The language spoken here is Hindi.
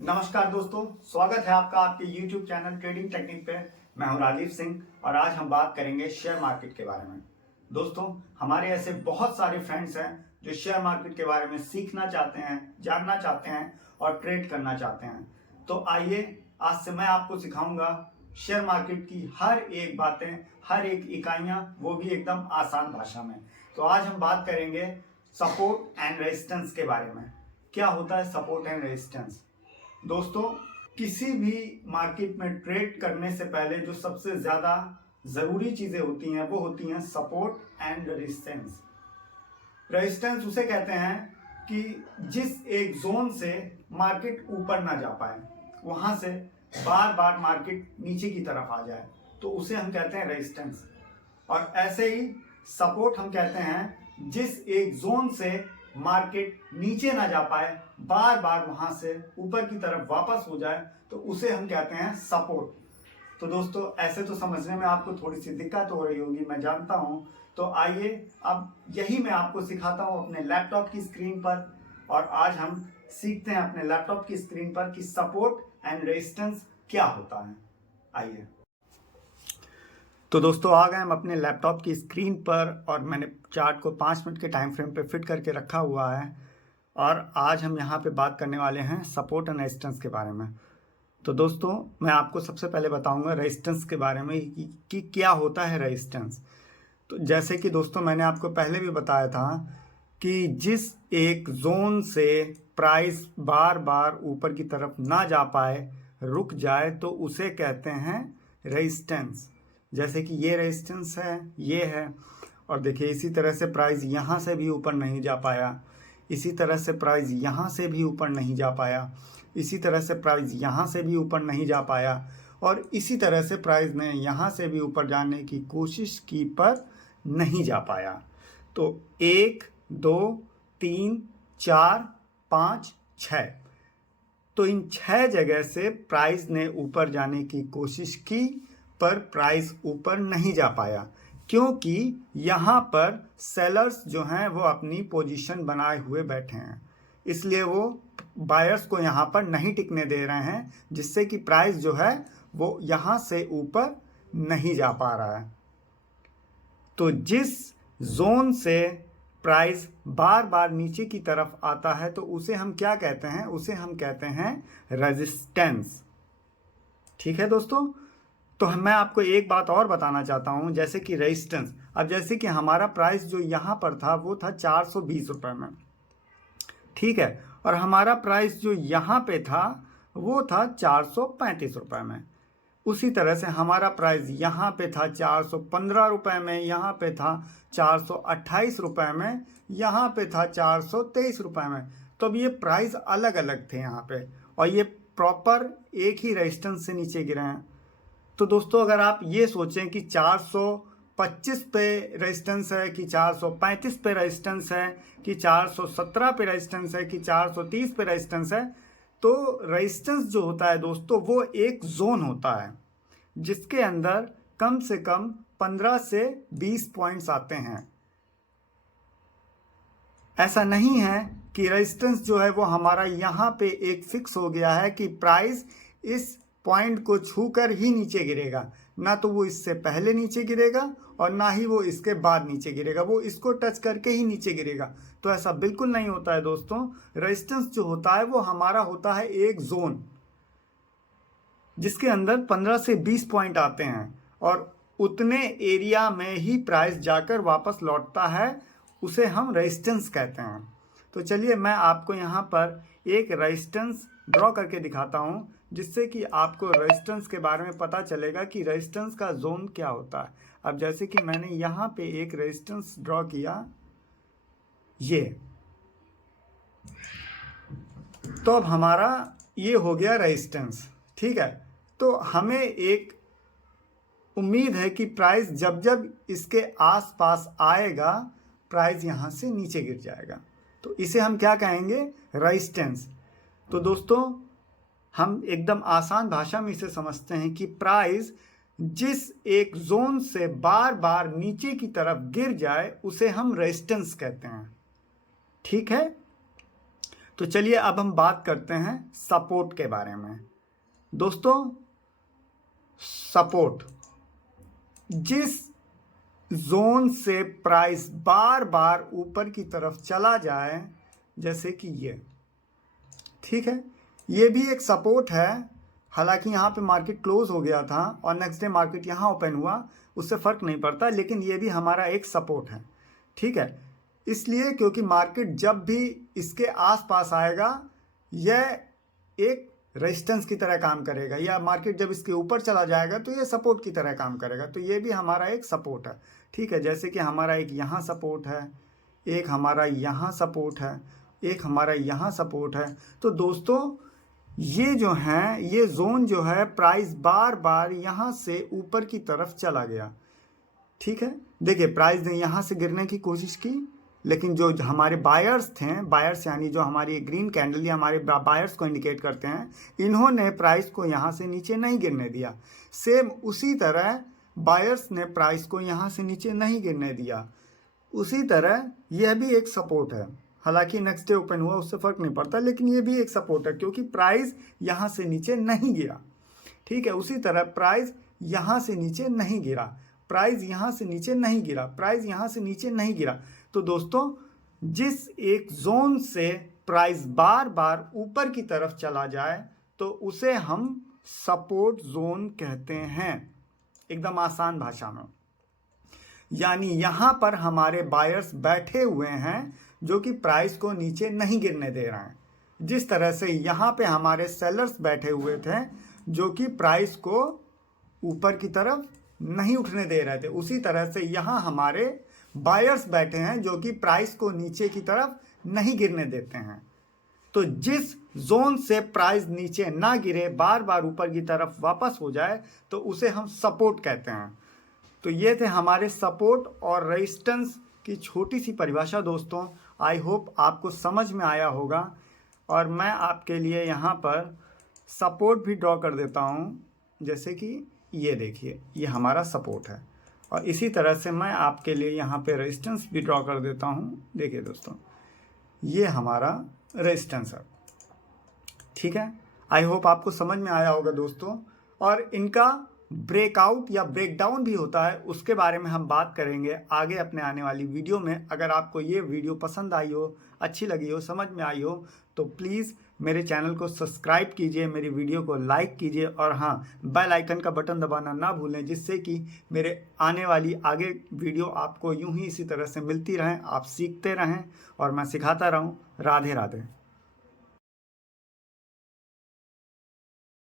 नमस्कार दोस्तों, स्वागत है आपका आपके YouTube चैनल ट्रेडिंग टेक्निक पे। मैं हूं राजीव सिंह और आज हम बात करेंगे शेयर मार्केट के बारे में। दोस्तों, हमारे ऐसे बहुत सारे फ्रेंड्स हैं जो शेयर मार्केट के बारे में सीखना चाहते हैं, जानना चाहते हैं और ट्रेड करना चाहते हैं। तो आइए, आज से मैं आपको सिखाऊंगा शेयर मार्केट की हर एक बातें, हर एक इकाइयां, वो भी एकदम आसान भाषा में। तो आज हम बात करेंगे सपोर्ट एंड रेजिस्टेंस के बारे में। क्या होता है सपोर्ट एंड रेजिस्टेंस? दोस्तों, किसी भी मार्केट में ट्रेड करने से पहले जो सबसे ज्यादा जरूरी चीजें होती हैं वो होती हैं सपोर्ट एंड रेजिस्टेंस। रेजिस्टेंस उसे कहते हैं कि जिस एक जोन से मार्केट ऊपर ना जा पाए, वहां से बार बार मार्केट नीचे की तरफ आ जाए, तो उसे हम कहते हैं रेजिस्टेंस। और ऐसे ही सपोर्ट हम कहते हैं जिस एक जोन से मार्केट नीचे ना जा पाए, बार बार वहां से ऊपर की तरफ वापस हो जाए, तो उसे हम कहते हैं सपोर्ट। तो दोस्तों, ऐसे तो समझने में आपको थोड़ी सी दिक्कत हो रही होगी, मैं जानता हूं। तो आइए, अब यही मैं आपको सिखाता हूं अपने लैपटॉप की स्क्रीन पर। और आज हम सीखते हैं अपने लैपटॉप की स्क्रीन पर कि सपोर्ट एंड रेजिस्टेंस क्या होता है। आइए, तो दोस्तों आ गए हम अपने लैपटॉप की स्क्रीन पर और मैंने चार्ट को 5 मिनट के टाइम फ्रेम पे फिट करके रखा हुआ है। और आज हम यहाँ पे बात करने वाले हैं सपोर्ट एंड रेजिस्टेंस के बारे में। तो दोस्तों, मैं आपको सबसे पहले बताऊंगा रेजिस्टेंस के बारे में कि क्या होता है रेजिस्टेंस। तो जैसे कि दोस्तों मैंने आपको पहले भी बताया था कि जिस एक जोन से प्राइस बार बार ऊपर की तरफ ना जा पाए, रुक जाए, तो उसे कहते हैं रेजिस्टेंस। जैसे कि ये रेजिस्टेंस है, ये है। और देखिए, इसी तरह से प्राइस यहाँ से भी ऊपर नहीं जा पाया, इसी तरह से प्राइस यहाँ से भी ऊपर नहीं जा पाया, इसी तरह से प्राइस यहाँ से भी ऊपर नहीं जा पाया, और इसी तरह से प्राइस ने यहाँ से भी ऊपर जाने की कोशिश की पर नहीं जा पाया। तो 1, 2, 3, 4, 5, 6, तो इन 6 जगह से प्राइस ने ऊपर जाने की कोशिश की पर प्राइस ऊपर नहीं जा पाया, क्योंकि यहाँ पर सेलर्स जो हैं वो अपनी पोजीशन बनाए हुए बैठे हैं। इसलिए वो बायर्स को यहाँ पर नहीं टिकने दे रहे हैं, जिससे कि प्राइस जो है वो यहाँ से ऊपर नहीं जा पा रहा है। तो जिस जोन से प्राइस बार बार नीचे की तरफ आता है, तो उसे हम क्या कहते हैं? उसे हम कहते हैं रेजिस्टेंस। ठीक है दोस्तों? तो मैं आपको एक बात और बताना चाहता हूं, जैसे कि रेजिस्टेंस। अब जैसे कि हमारा प्राइस जो यहां पर था वो था 420 रुपए में, ठीक है। और हमारा प्राइस जो यहां पे था वो था 435 रुपए में। उसी तरह से हमारा प्राइस यहाँ पे था 415 रुपए में, यहाँ पे था 428 रुपए में, यहाँ पे था 423 रुपए में। तो अब ये प्राइस अलग अलग थे यहाँ पे, और ये प्रॉपर एक ही रेजिस्टेंस से नीचे गिरे हैं। तो दोस्तों, अगर आप ये सोचें कि 425 पे रेजिस्टेंस है, कि 435 पे रेजिस्टेंस है, कि 417 पे रेजिस्टेंस है, कि 430 पे रेजिस्टेंस है, तो रेजिस्टेंस जो होता है दोस्तों, वो एक जोन होता है जिसके अंदर कम से कम 15 से 20 पॉइंट्स आते हैं। ऐसा नहीं है कि रेजिस्टेंस जो है वो हमारा यहाँ पे एक फिक्स हो गया है कि प्राइस इस पॉइंट को छूकर ही नीचे गिरेगा। ना तो वो इससे पहले नीचे गिरेगा और ना ही वो इसके बाद नीचे गिरेगा, वो इसको टच करके ही नीचे गिरेगा। तो ऐसा बिल्कुल नहीं होता है दोस्तों। रेजिस्टेंस जो होता है वो हमारा होता है एक जोन जिसके अंदर 15 से 20 पॉइंट आते हैं, और उतने एरिया में ही प्राइस जाकर वापस लौटता है। उसे हम रेजिस्टेंस कहते हैं। तो चलिए, मैं आपको यहाँ पर एक रेजिस्टेंस ड्रॉ करके दिखाता हूँ, जिससे कि आपको रेजिस्टेंस के बारे में पता चलेगा कि रेजिस्टेंस का जोन क्या होता है। अब जैसे कि मैंने यहाँ पे एक रेजिस्टेंस ड्रॉ किया, ये, तो अब हमारा ये हो गया रेजिस्टेंस, ठीक है। तो हमें एक उम्मीद है कि प्राइस जब जब इसके आसपास आएगा, प्राइस यहाँ से नीचे गिर जाएगा। तो इसे हम क्या कहेंगे? रेजिस्टेंस। तो दोस्तों, हम एकदम आसान भाषा में इसे समझते हैं कि प्राइस जिस एक जोन से बार बार नीचे की तरफ गिर जाए, उसे हम रेजिस्टेंस कहते हैं, ठीक है। तो चलिए अब हम बात करते हैं सपोर्ट के बारे में। दोस्तों, सपोर्ट, जिस जोन से प्राइस बार बार ऊपर की तरफ चला जाए, जैसे कि ये, ठीक है, ये भी एक सपोर्ट है। हालांकि यहाँ पे मार्केट क्लोज हो गया था और नेक्स्ट डे मार्केट यहाँ ओपन हुआ, उससे फ़र्क नहीं पड़ता, लेकिन ये भी हमारा एक सपोर्ट है, ठीक है। इसलिए क्योंकि मार्केट जब भी इसके आसपास आएगा यह एक रेजिस्टेंस की तरह काम करेगा, या मार्केट जब इसके ऊपर चला जाएगा तो ये सपोर्ट की तरह काम करेगा। तो ये भी हमारा एक सपोर्ट है, ठीक है। जैसे कि हमारा एक यहाँ सपोर्ट है, एक हमारा यहाँ सपोर्ट है, एक हमारा यहाँ सपोर्ट है। तो दोस्तों, ये जो है, ये जोन जो है, प्राइस बार बार यहाँ से ऊपर की तरफ चला गया, ठीक है। देखिए, प्राइस ने यहाँ से गिरने की कोशिश की, लेकिन जो हमारे बायर्स थे, बायर्स यानी जो हमारी ग्रीन कैंडल या हमारे बायर्स को इंडिकेट करते हैं, इन्होंने प्राइस को यहाँ से नीचे नहीं गिरने दिया। सेम उसी तरह बायर्स ने प्राइस को यहाँ से नीचे नहीं गिरने दिया। उसी तरह यह भी एक सपोर्ट है। हालांकि नेक्स्ट डे ओपन हुआ, उससे फ़र्क नहीं पड़ता, लेकिन ये भी एक सपोर्ट है क्योंकि प्राइस यहाँ से नीचे नहीं गिरा, ठीक है। उसी तरह प्राइस यहाँ से नीचे नहीं गिरा, प्राइस यहाँ से नीचे नहीं गिरा, प्राइस यहाँ से नीचे नहीं गिरा। तो दोस्तों, जिस एक जोन से प्राइस बार बार ऊपर की तरफ चला जाए तो उसे हम सपोर्ट जोन कहते हैं, एकदम आसान भाषा में। यानी यहाँ पर हमारे बायर्स बैठे हुए हैं जो कि प्राइस को नीचे नहीं गिरने दे रहे हैं। जिस तरह से यहाँ पे हमारे सेलर्स बैठे हुए थे जो कि प्राइस को ऊपर की तरफ नहीं उठने दे रहे थे, उसी तरह से यहाँ हमारे बायर्स बैठे हैं जो कि प्राइस को नीचे की तरफ नहीं गिरने देते हैं। तो जिस जोन से प्राइस नीचे ना गिरे, बार बार ऊपर की तरफ वापस हो जाए, तो उसे हम सपोर्ट कहते हैं। तो ये थे हमारे सपोर्ट और रेजिस्टेंस की छोटी सी परिभाषा। दोस्तों, आई होप आपको समझ में आया होगा। और मैं आपके लिए यहाँ पर सपोर्ट भी ड्रॉ कर देता हूँ, जैसे कि ये देखिए, ये हमारा सपोर्ट है। और इसी तरह से मैं आपके लिए यहाँ पे रेजिस्टेंस भी ड्रॉ कर देता हूँ। देखिए दोस्तों, ये हमारा रेजिस्टेंस है, ठीक है। आई होप आपको समझ में आया होगा दोस्तों। और इनका ब्रेकआउट या ब्रेकडाउन भी होता है, उसके बारे में हम बात करेंगे आगे अपने आने वाली वीडियो में। अगर आपको ये वीडियो पसंद आई हो, अच्छी लगी हो, समझ में आई हो, तो प्लीज़ मेरे चैनल को सब्सक्राइब कीजिए, मेरी वीडियो को लाइक कीजिए, और हाँ, बेल आइकन का बटन दबाना ना भूलें, जिससे कि मेरे आने वाली आगे वीडियो आपको यूं ही इसी तरह से मिलती रहें, आप सीखते रहें और मैं सिखाता रहूं। राधे राधे।